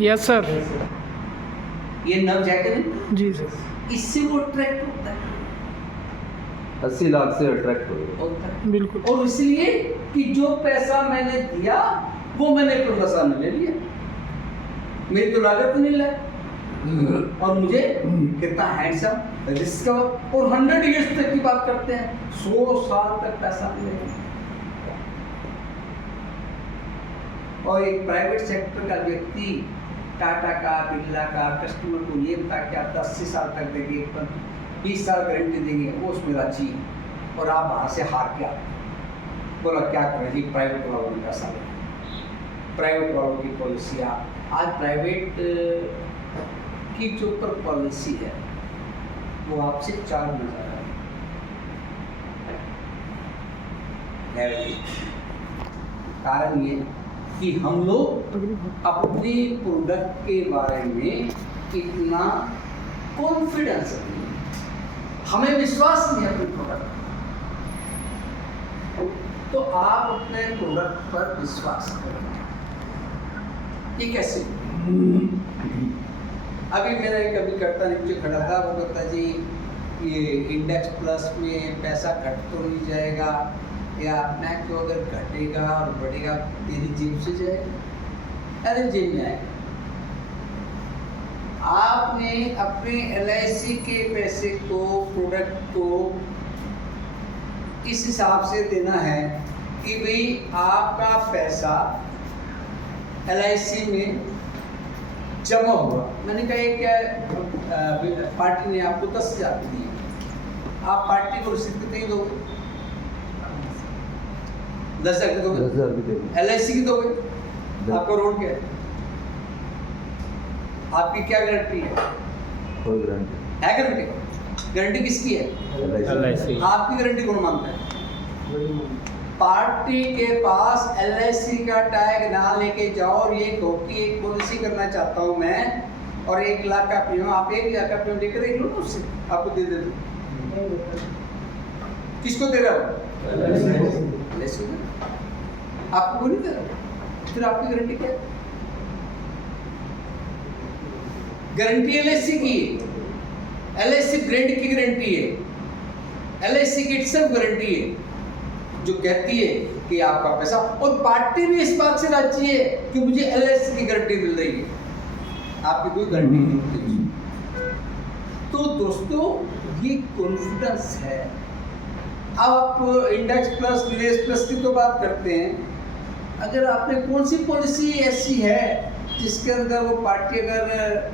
Yes sir. ये nerve जाके नहीं, जी सर। इससे वो अट्रैक्ट होता है 80 लाख से अट्रैक्ट होता है। बिल्कुल। और इसलिए कि जो पैसा मैंने दिया वो मैंने 15 साल में ले लिया, मेरी तो लागत नहीं लगी, और मुझे कितना हैंडसम रिस्क और 100 ईयर्स तक की बात करते हैं, 100 साल तक पैसा मिलेगा। और एक प्राइवेट सेक्टर का व्यक्ति टाटा का, बिरला का कस्टमर को ये बता कि आप 80 साल तक देंगे, 20 साल गारंटी देंगे, वो उसमें राजी है, और आप वहाँ से हार के आते बोला क्या करें जी, प्राइवेट वालों ने पैसा लें, प्राइवेट वालों की पॉलिसियाँ। आज प्राइवेट की जो ऊपर पॉलिसी है वो आपसे 4 नजर है। कारण ये कि हम लोग अपने प्रोडक्ट के बारे में इतना कॉन्फिडेंस नहीं है, हमें विश्वास नहीं है अपने प्रोडक्ट। तो आप अपने प्रोडक्ट पर विश्वास करें, ये कैसे? अभी मेरा एक अभी करता नीचे खड़ा था, वो कहता जी ये इंडेक्स प्लस में पैसा घट तो नहीं जाएगा, या मैं क्यों, अगर घटेगा और बढ़ेगा तेरी जेब से जाएगा? अरे जेब में आएगा। आपने अपने LIC के पैसे को, प्रोडक्ट को इस हिसाब से देना है कि भाई आपका पैसा LIC में जमा हुआ। मैंने कहा ये क्या, पार्टी ने आपको 10,000 दी, आप पार्टी को रसीद कितनी दोगे? 10,000 की दोगे, 10,000 भी देंगे। LIC की दोगे, आपको रोड क्या है, आपकी क्या गारंटी है? कोई गारंटी है गारंटी? गारंटी किसकी है? LIC। आपकी गारंटी कौन मानता है? पार्टी के पास LIC का टैग ना लेके जाओ और ये कहो कि एक पॉलिसी करना चाहता हूँ मैं और 1 लाख का प्रीमियम, आप 1 लाख का प्रीमियम लेकर देख लो ना, उससे आपको दे दो। किसको दे रहा हो? LIC को। आपको नहीं दे रहा, फिर आपकी गारंटी क्या है? गारंटी LIC की है, LIC ब्रांड की गारंटी है, LIC की इटसेल्फ गारंटी है जो कहती है कि आपका पैसा, और पार्टी भी इस बात से राजी है कि मुझे LIC की गारंटी मिल रही है, आपकी कोई गारंटी नहीं है। तो दोस्तों ये कॉन्फिडेंस है। अब आप इंडेक्स प्लस, निवेश प्लस की तो बात करते हैं, अगर आपने कौन सी पॉलिसी ऐसी है जिसके अंदर वो पार्टी अगर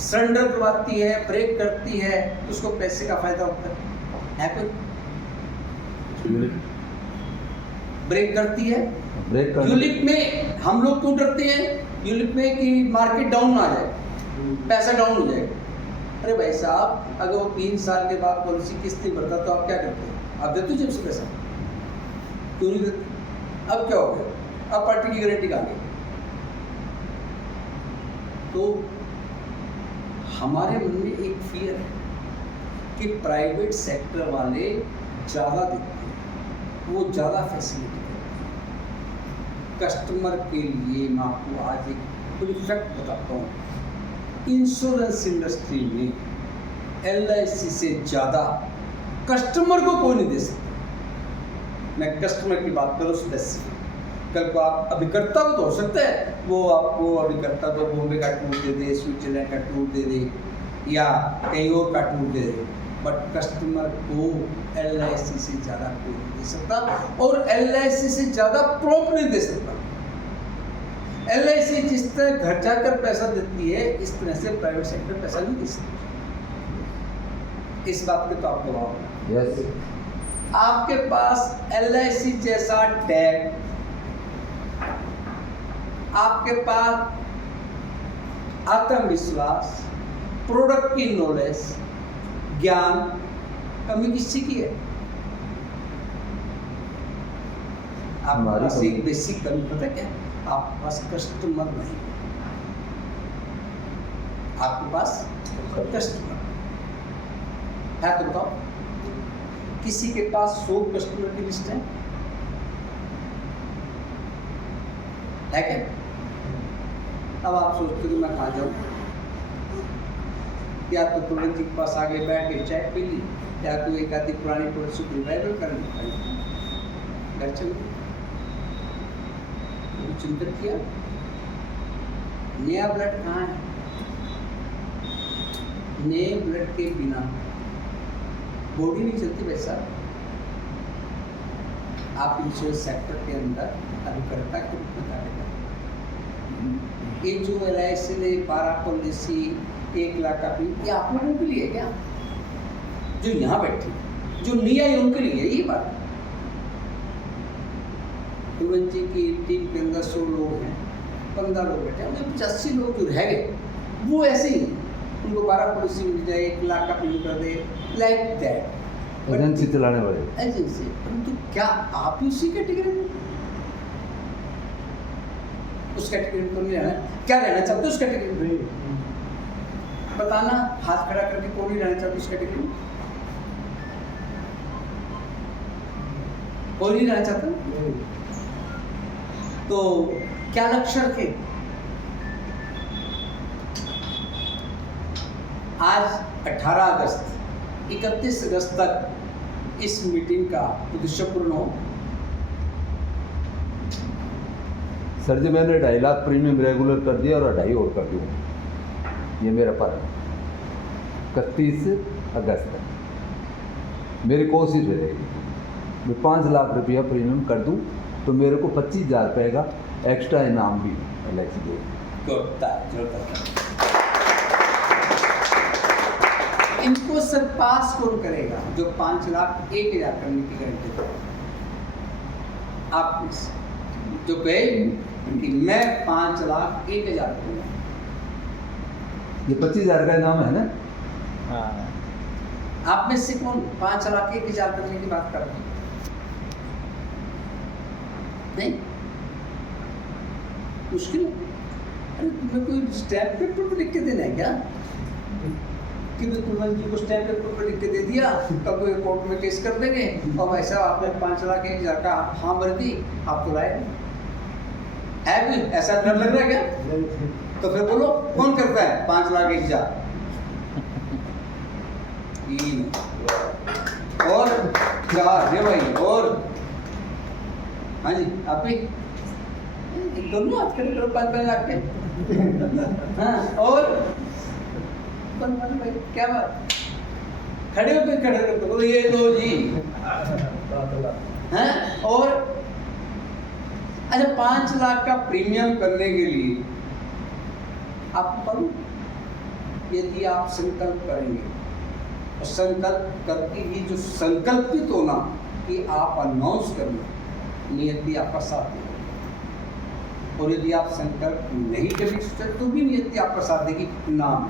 सरेंडर करवाती है, ब्रेक करती है, तो उसको पैसे का फायदा होता है कोई? ब्रेक करती है। यूलिप में हम लोग क्यों डरते हैं? यूलिप में कि मार्केट डाउन आ जाए, पैसा डाउन हो जाएगा। अरे भाई साहब, अगर वो 3 साल के बाद पॉलिसी किस्त नहीं भरता तो आप क्या करते हैं? आप देते हो जब से पैसा, क्यों नहीं देते? अब क्या हो गया? अब पार्टी की गारंटी कहाँ गई? तो हमारे मन में एक फियर है कि प्राइवेट सेक्टर वाले ज़्यादा देते हैं, वो ज़्यादा फैसिलिटी देते हैं कस्टमर के लिए। मैं आपको आज एक फुल फैक्ट बताता हूँ, इंश्योरेंस इंडस्ट्री में LIC से ज़्यादा कस्टमर को कोई नहीं दे सकता। मैं कस्टमर की बात करूँ स्पेसिफिक, कल को आप अभिकर्ता तो हो सकता है वो आपको अभिकर्ता को बॉम्बे का टूर दे दे, स्विट्जरलैंड का टूर दे दे, या कहीं और का tour they they, but customer को LIC से ज़्यादा कोई नहीं दे सकता, और LIC से ज़्यादा प्रॉप नहीं दे सकता। LIC जिस तरह घर जाकर पैसा देती है, इस तरह से प्राइवेट सेक्टर पैसा नहीं दे सकता। इस बात के तो आप गवाह हो। यस। आपके पास LIC जैसा टैग, आपके पास आत्मविश्वास, प्रोडक्ट की नॉलेज, ज्ञान, कमी किससे की है? आपके पास एक बेसिक कमी पता क्या? आपके पास कस्टमर नहीं, आपके पास कस्टमर है। तो बताओ, किसी के पास 100 कस्टमर की लिस्ट है क्या? अब आप सोचते हो कि मैं कहाँ जाऊँ? या तो तुरंत जी के पास आगे बैठ के चाय पी ली, या कोई एक आधी पुरानी पड़ोसी को रिवाइवल कर ली, घर चले गए। चिंतन किया, नया ब्लड कहाँ है? नए ब्लड के बिना बॉडी नहीं चलती। वैसा आप इंश्योरेंस सेक्टर के अंदर अभिकर्ता के रूप में कार्य करते। ये जो LIC ने 12 पॉलिसी 1 लाख का भी, ये आप लोगों के लिए क्या? जो यहाँ बैठे, जो नहीं आए उनके लिए ये बात। तुरंत जी की टीम के अंदर 100 लोग हैं, 15 लोग बैठे हैं, 85 लोग जो रह गए वो ऐसे ही उनको 12 पॉलिसी मिल जाए, 1 लाख का पेमेंट कर दे, लाइक दैट। एजेंसी चलाने वाले एजेंसी, परंतु क्या आप भी उसी कैटेगरी में? उस कैटेगरी में तो नहीं रहना। क्या रहना चाहते हो उस कैटेगरी में? बताना, हाथ खड़ा करके कौन नहीं रहना चाहते उस कैटेगरी में? कोई नहीं रहना चाहता। तो क्या लक्ष्य रखे? आज 18 अगस्त 31 अगस्त तक इस मीटिंग का उद्देश्य पूर्ण हो। सर जी मैंने 2.5 लाख प्रीमियम रेगुलर कर दिया और 2.5 और कर दूँ, ये मेरा पर 31 अगस्त तक मेरी कोशिश रहेगी। मैं 5 लाख रुपया प्रीमियम कर दूँ तो मेरे को 25,000 रुपये का एक्स्ट्रा इनाम भी LIC देगी। इनको सरपास कौन करेगा जो 5,01,000 करने की गारंटी दे? आप जो कहे कि मैं 5,01,000 करूँगा, ये 25,000 का इनाम है ना? हाँ। आप में से कौन 5,01,000 करने की बात कर रहे हैं? नहीं, मुश्किल है। अरे तुम्हें कोई स्टैम्प पेपर पर लिख के देना है क्या कि मैं तुरंत जी को स्टैम्प पेपर पर लिख के दे दिया, तब वो कोर्ट में केस कर देंगे और भाई साहब आपने 5,01,000 का हाँ भर दी, आप तो लाए है भी? ऐसा डर लग रहा है क्या? तो फिर बोलो कौन करता है 5,01,000? और 4 ये भाई, और हाँ जी आप भी दोनों हाथ खड़े करो 5-5 लाख के। हाँ, और भाई क्या बात, खड़े होकर खड़े करते बोलो ये लो जी। हैं? और अच्छा 5 लाख का प्रीमियम करने के लिए आप करो, यदि आप संकल्प करेंगे और संकल्प करके ही जो संकल्पित होना कि आप अनाउंस करना, नियति आपका साथ देगी। और यदि आप संकल्प नहीं करने सोचते तो भी नियति आपका साथ देगी। नाम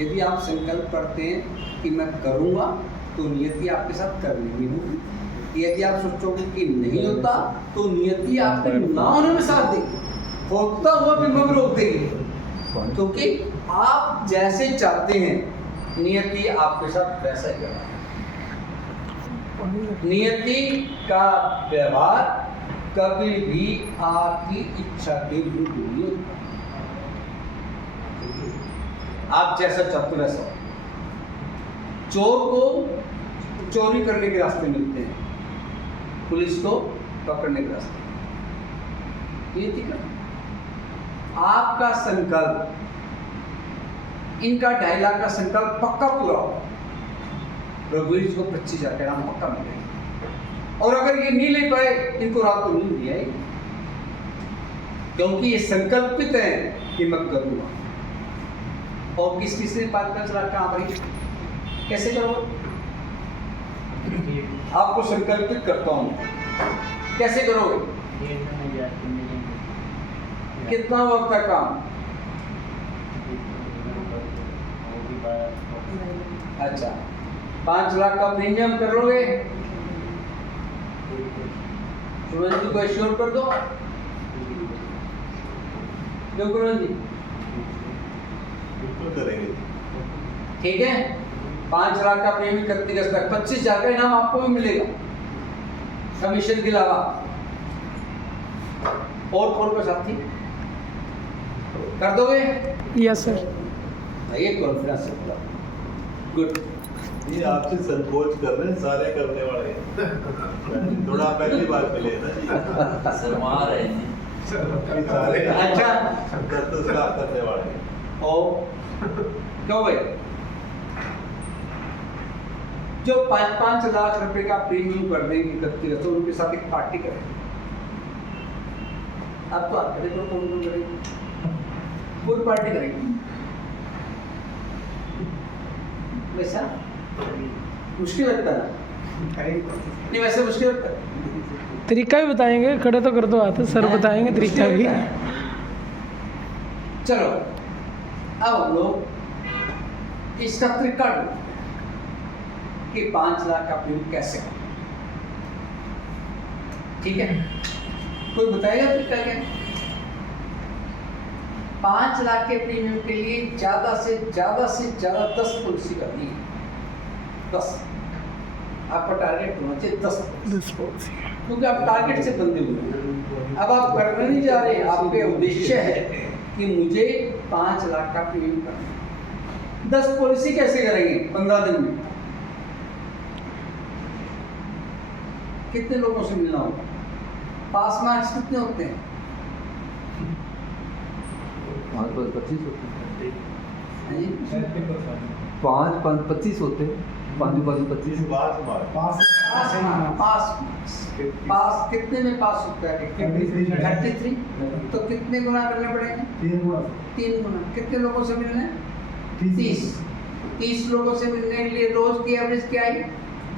यदि आप संकल्प करते हैं कि मैं करूँगा तो नियति आपके साथ करने में होगी। यदि आप सोचोगे कि नहीं होता तो नियति आपके ना होने में साथ देगी, होता हुआ भी मगर रोक देगी, क्योंकि आप जैसे चाहते हैं नियति आपके साथ वैसा ही करेगा। नियति का व्यवहार कभी भी आपकी इच्छा के विरुद्ध नहीं होता। आप जैसा चाहते हो वैसा। चोर को चोरी करने के रास्ते मिलते हैं, पुलिस को पकड़ने के रास्ते। नियति का आपका संकल्प, इनका 2.5 लाख का संकल्प पक्का पूरा हो, रघुवीर जी को 25,000 का इनाम पक्का मिलेगा। और अगर ये नहीं ले पाए इनको रात को नींद नहीं आएगी, क्योंकि ये संकल्पित है कि मैं करूँगा। और किस किस ने 5-5 लाख का भाई कैसे करोगे? आपको संकल्पित करता हूँ, कैसे करोगे? कितना वक्त का काम? अच्छा 5 लाख का प्रीमियम कर लोगे? सूरज जी को एश्योर कर दो। क्यों करो जी? करेंगे। ठीक है, 5 लाख का प्रीमियम 31 अगस्त तक 25,000 का इनाम आपको भी मिलेगा कमीशन के अलावा। और कौन का साथी? कर दोगे? Yes sir. ये कॉन्फिडेंस है पूरा। गुड। ये आपसे संकोच कर रहे हैं, सारे करने वाले हैं। थोड़ा पहली बार मिले ना जी। शर्मा रहे हैं। ये सारे अच्छा। करने वाले हैं। ओ क्यों भाई? जो 5-5 लाख रुपए का प्रीमियम कर देंगे इकट्ठे तो उनके साथ एक पार्टी करें। अब तो आप खड़े तो कौन करेंगे? पूरी पार्टी करेंगे। वैसा मुश्किल लगता है ना? नहीं वैसे मुश्किल लगता है। तरीका भी बताएंगे, खड़े तो कर दो हाथ, सर बताएंगे तरीका भी। चलो अब हम लोग इसका तरीका ढूंढते हैं कि 5 लाख का प्रीमियम कैसे करें। ठीक है, कोई बताएगा तरीका क्या? 5 लाख के प्रीमियम के लिए ज्यादा से ज्यादा 10 पॉलिसी करनी है। 10 आपका टारगेट होना चाहिए 10 पॉलिसी, क्योंकि आप टारगेट से बंधे हुए हैं। अब आप करने नहीं जा रहे, आपके उद्देश्य है कि मुझे 5 लाख का प्रीमियम करना है। 10 पॉलिसी कैसे करेंगे 15 दिन में? कितने लोगों से मिलना होगा? पास मार्क्स कितने होते हैं? 5-5-25 होते हैं। हाँ जी? 5-5-25 होते हैं। 5-5-25 इस बात में पास कितने में पास होता है? 33। तो कितने गुना करने पड़ेंगे? 3 गुना। कितने लोगों से मिलना है? 30 लोगों से मिलने के लिए रोज की एवरेज क्या आई?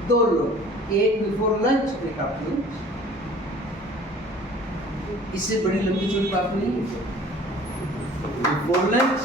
2 लोग, एक बिफोर लंच, एक आफ्टर लंच। इससे बड़ी लंबी चौड़ी बात नहीं है। Before lunch